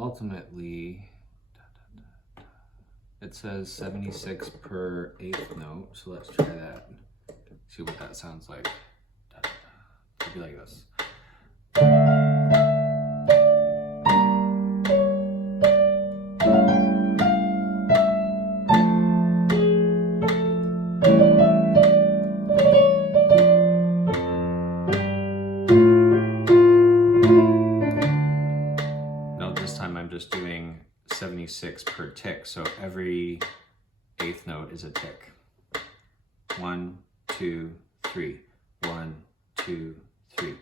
ultimately, it says 76 per eighth note. So let's try that. See what that sounds like. It'll be like this. Now this time I'm just doing 76 per tick. So every eighth note is a tick. 1, 2, 3. 1, 2, 3.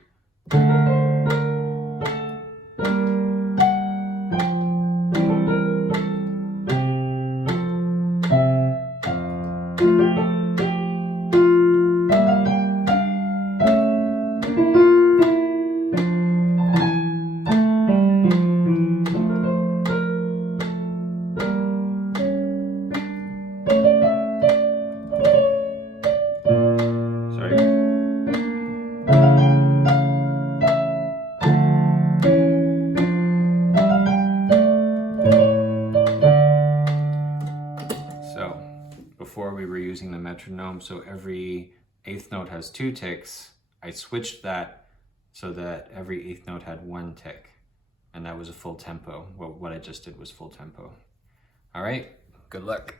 Before we were using the metronome, so every eighth note has 2 ticks. I switched that so that every eighth note had 1 tick, and that was a full tempo. Well, what I just did was full tempo. All right, good luck.